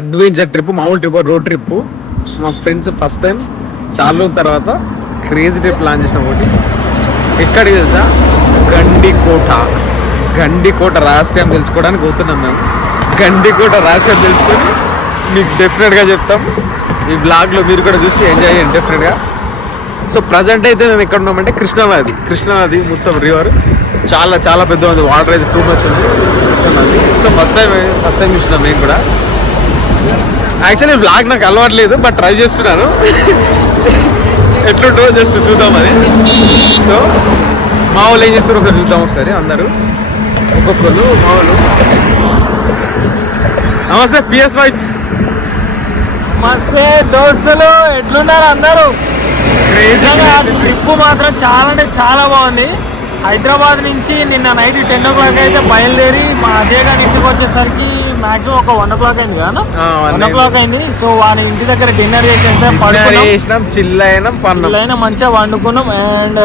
Adventure trip, మామూలు trip, road trip. మా friends first time చాలా రోజుల తర్వాత క్రేజీ ట్రిప్ ప్లాన్ చేసిన ఒకటి. ఎక్కడికి తెలుసా? గండికోట రహస్యం తెలుసుకోవడానికి పోతున్నాం మేము. గండికోట రహస్యం తెలుసుకొని మీకు డెఫినెట్గా చెప్తాం. ఈ బ్లాగ్లో మీరు కూడా చూసి ఎంజాయ్ చేయండి డెఫినెట్గా. సో ప్రజెంట్ అయితే మేము ఎక్కడ ఉన్నామంటే కృష్ణానది మొత్తం రివర్ చాలా చాలా పెద్ద ఉంది. వాటర్ అయితే టూ మచ్ ఉంది కృష్ణానది. సో ఫస్ట్ టైం చూసినాం మేము కూడా. యాక్చువల్లీ బ్లాగ్ నాకు అలవాటు లేదు, బట్ ట్రై చేస్తున్నాను. ఎట్లుంటో జస్ట్ చూద్దామని. సో మా వాళ్ళు ఏం చేస్తారు ఒకసారి చూద్దాం. ఒకసారి అందరూ ఒక్కొక్కరు మా వాళ్ళు. నమస్తే పిఎస్ వైబ్స్. మస్తే దోస్తులు, ఎట్లున్నారు అందరూ? ట్రిప్ మాత్రం చాలా అంటే చాలా బాగుంది. హైదరాబాద్ నుంచి నిన్న నైట్ 10 o'clock అయితే బయలుదేరి మా అజయ్ గారి ఇంటికి వచ్చేసరికి మాక్సిమం ఒక 1 o'clock అయింది కదా, 1 o'clock అయింది. సో వాని ఇంటి దగ్గర డిన్నర్ చేసేసాం, చిల్ అయినా మంచిగా వండుకున్నాం. అండ్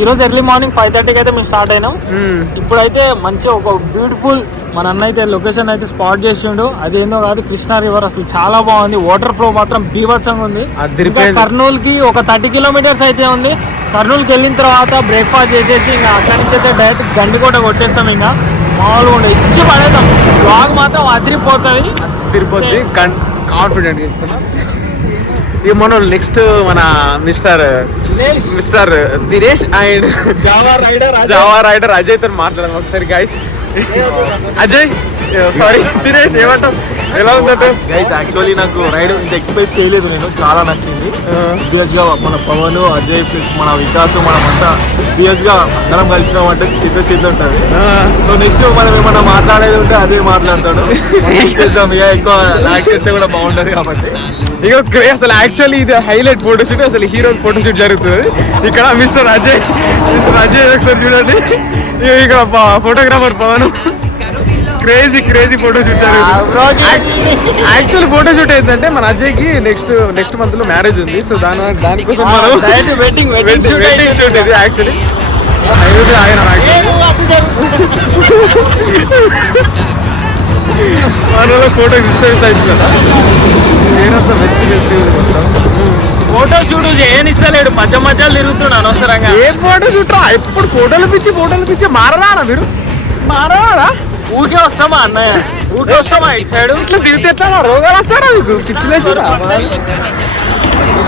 ఈరోజు ఎర్లీ మార్నింగ్ 5:30కి అయితే మేము స్టార్ట్ అయినాం. ఇప్పుడైతే మంచిగా ఒక బ్యూటిఫుల్ మన అన్న అయితే లొకేషన్ అయితే స్పాట్ చేసిండు. అదేందో కాదు, కృష్ణా రివర్ అసలు చాలా బాగుంది. వాటర్ ఫ్లో మాత్రం బీభత్సంగా ఉంది. కర్నూలు కి ఒక 30 kilometers అయితే ఉంది. కర్నూలుకి వెళ్ళిన తర్వాత బ్రేక్ఫాస్ట్ చేసేసి ఇంకా అక్కడి నుంచి అయితే డైరెక్ట్ గండికోట కొట్టేస్తాం. ఇంకా మామూలుగా ఉండే ఇచ్చి పడేద్దాం. బ్లాగ్ మాత్రం అదిరిపోతుంది. కాన్ఫిడెంట్ చెప్తున్నా. ఇక మనం నెక్స్ట్ మన mister Dinesh and Java rider Ajay తో మాట్లాడదాం ఒకసారి. గైస్ అజయ్, సారీ దినేష్, ఏమంటాం? ఎలా ఉందంటే గైస్, యాక్చువల్లీ నాకు రైడ్ ఇంత ఎక్స్పెక్ట్ చేయలేదు నేను. చాలా నచ్చింది. సీరియస్ గా మన పవన్, అజయ్ ప్లస్ మన వికాస్, మనమంతా సీరియస్ గా అందరం కలిసినామంటే చిన్న ఉంటుంది. సో నెక్స్ట్ మనం ఏమన్నా మాట్లాడేది ఉంటే అదే మాట్లాడతాడు. చేద్దాం, ఇక ఎక్కువ లాక్ చేస్తే కూడా బాగుంటది కాబట్టి. ఇక అసలు యాక్చువల్లీ ఇది హైలైట్ ఫోటోషూట్. అసలు హీరో ఫోటోషూట్ జరుగుతుంది ఇక్కడ. మిస్టర్ అజయ్ ఒకసారి చూడండి. ఇక్కడ ఫోటోగ్రాఫర్ పవన్. క్రేజీ ఫోటోషూట్ జరుగుతుంది. యాక్చువల్ ఫోటోషూట్ ఏంటంటే మన అజయ్కి నెక్స్ట్ మంత్ లో మ్యారేజ్ ఉంది. సో దానికోసం మనం వెడ్డింగ్ షూట్ ఇది. యాక్చువల్లీ ఆయన మనలో ఫోటో డిస్టర్బెన్స్ అవుతుంది కదా. నేనంతా మెస్సీ ఫోటో షూట్ చేయనిస్తలేడు, మధ్యలో తిరుగుతున్నాను అనవసరంగా. ఏ ఫోటో షూట్ రా? ఎప్పుడు ఫోటోలు పిచ్చి మారరా మీరు? మారరా? ఊరికే వస్తామా అన్నయ్య, ఊరికే వస్తామా ఇటు సైడ్? ఇట్లా తిరిగితే ఎట్లా రోగాలు వస్తారా మీకు? Situation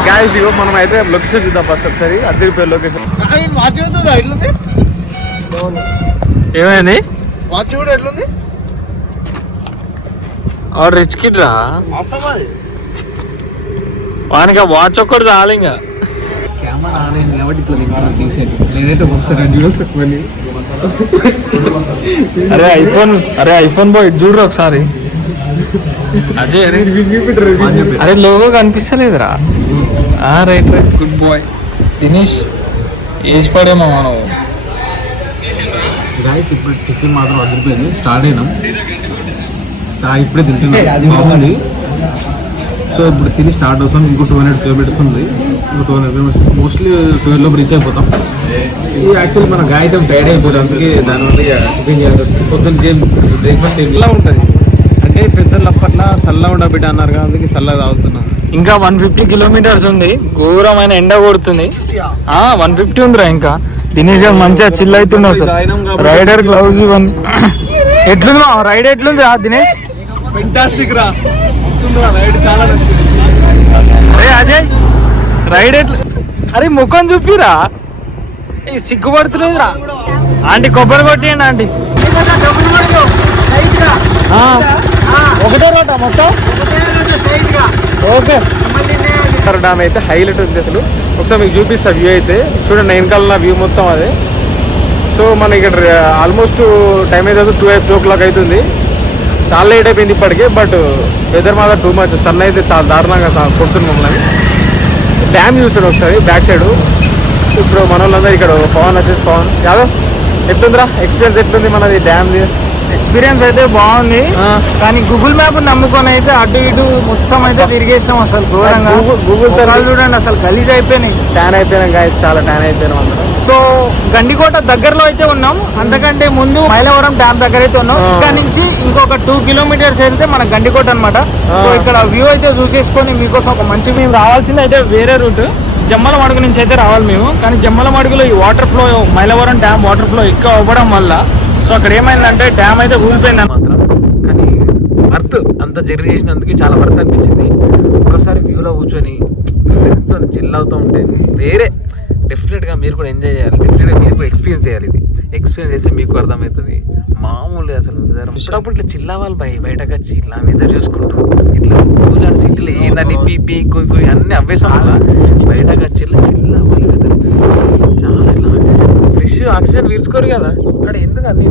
guys. ఇగో మనం అయితే లొకేషన్ చూద్దాం ఫస్ట్ ఒకసారి. అద్దె లొకేషన్ ఏమైంది? వాచ్ కూడా ఎట్లుంది? రిచ్ కిడ్ రా వానికి వాచ్ ఒక్కటి చాలు. ఇంకా కెమెరా ఆన్ అయింది కాబట్టి ఇట్లా తింటారు డీసెంట్. లేదంటే ఒకసారి అరే ఐఫోన్ బాయ్ చూడరు ఒకసారి. అజయ్ అరే లోగో కనిపిస్తలేదురా. Right good boy Dinesh. వేసి పడేమో మనం. గాయస్ ఇప్పుడు టిఫిన్ మాత్రం అదిరిపోయింది. స్టార్ట్ అయినాం, ఇప్పుడే తింటున్నాం. బాగుంది. సో ఇప్పుడు తిని స్టార్ట్ అవుతాం. ఇంకో 200 kilometers ఉంది. ఇంకో 200 kilometers మోస్ట్లీ 12 లోపు రీచ్ అయిపోతాం. ఇది యాక్చువల్లీ మన గాయస్ ఏం టైర్డ్ అయిపోతాం. అందుకే దానివల్ల టిఫిన్ చేయాల్సి వస్తుంది. పొద్దున్న బ్రేక్ఫాస్ట్ ఎలా ఉంటుంది అంటే పెద్దలు అప్పట్లో సల్ల ఉండబిడ్డ అన్నారు కదా, అందుకే సల్లగా తాగుతున్నాం. ఇంకా 150 kilometers ఉంది. ఘోరమైన ఎండ కొడుతుంది. 150 ఉందిరా. ఇంకా దినేష్ గారు మంచిగా చిల్ అవుతున్నావు సార్. రైడర్ గ్లౌజ్ ఇవన్నీ ఎట్లుంది రైడ్? ఎట్లుంది రా దినేష్? ఫెంటాస్టిక్ రా, రైడ్ చాలా నచ్చింది. అరే అజయ్ రైడ్ ఎట్లా? అరే ముఖం చూపిరా, సిగ్గుపడుతులేదు రా. ఆంటీ కొబ్బరి కొట్టేయండి ఆంటీ. ఒకటే రోట మొత్తం. ఓకే. డ్యామ్ అయితే హైలైట్ ఉంది అసలు. ఒకసారి మీకు చూపిస్తా వ్యూ అయితే. చూడండి వెనకాల వ్యూ మొత్తం అదే. సో మన ఇక్కడ ఆల్మోస్ట్ టైం అయితే 2 o'clock అవుతుంది. చాలా లేట్ అయిపోయింది ఇప్పటికే. బట్ వెదర్ మాత్రం టూ మచ్. సన్ అయితే చాలా దారుణంగా కొడుతుంది మమ్మల్ని. డ్యామ్ చూసాడు ఒకసారి బ్యాక్ సైడ్. ఇప్పుడు మన వాళ్ళందరూ ఇక్కడ పవన్ యాదవ్ ఎట్లుందిరా ఎక్స్పీరియన్స్? ఎట్లుంది మనది డ్యామ్? ఎక్స్పీరియన్స్ అయితే బాగుంది, కానీ గూగుల్ మ్యాప్ నమ్ముకొని అయితే అటు ఇటు మొత్తం అయితే తిరిగేస్తాం. అసలు ఘోరంగా గూగుల్ చూడండి, అసలు గలీజ్ అయిపోయినాయి. ట్యాన్ అయిపోయినాం గాయస్, చాలా ట్యాన్ అయిపోయినాం అందరం. సో గండికోట దగ్గరలో అయితే ఉన్నాం, అంతకంటే ముందు మైలవరం డ్యామ్ దగ్గర అయితే ఉన్నాం. ఇక్కడ నుంచి ఇంకొక 2 కిలోమీటర్స్ వెళ్తే మన గండికోట అన్నమాట. సో ఇక్కడ వ్యూ అయితే చూసేసుకొని మీకోసం ఒక మంచి, మేము రావాల్సింది అయితే వేరే రూట్, జమ్మలమడుగు నుంచి అయితే రావాలి మేము. కానీ జమ్మలమడుగులో ఈ water flow, Mylavaram dam water flow ఎక్కువ అవ్వడం వల్ల సో అక్కడ ఏమైందంటే డ్యామ్ అయితే ఊరిపోయింది మాత్రం. కానీ వర్త్ అంత జర్నీ చేసినందుకు చాలా వర్త్ అనిపించింది. ఒకసారి వ్యూలో కూర్చొని ఫ్రెండ్స్తో చిల్ అవుతూ ఉంటే వేరే డెఫినెట్గా మీరు కూడా ఎంజాయ్ చేయాలి, డెఫినెట్గా మీరు కూడా ఎక్స్పీరియన్స్ చేయాలి. ఇది ఎక్స్పీరియన్స్ చేస్తే మీకు అర్థమవుతుంది. మామూలు అసలు ఇప్పుడప్పుడు ఇట్లా చిల్ అవ్వాలి బయటకు వచ్చి ఇట్లా వెదర్ చూసుకుంటూ ఇట్లా కూర్చొని సిటీలో ఏందని పీపీ కుయ్ అన్నీ అవ్వేసాం కదా, బయటకు వచ్చి చిల్ అవ్వాలి. వెదర్ చాలా ఇట్లా ఆక్సిజన్ ఫ్రెష్ ఆక్సిజన్ పీల్చుకోరు కదా అక్కడ, ఎందుకు అన్ని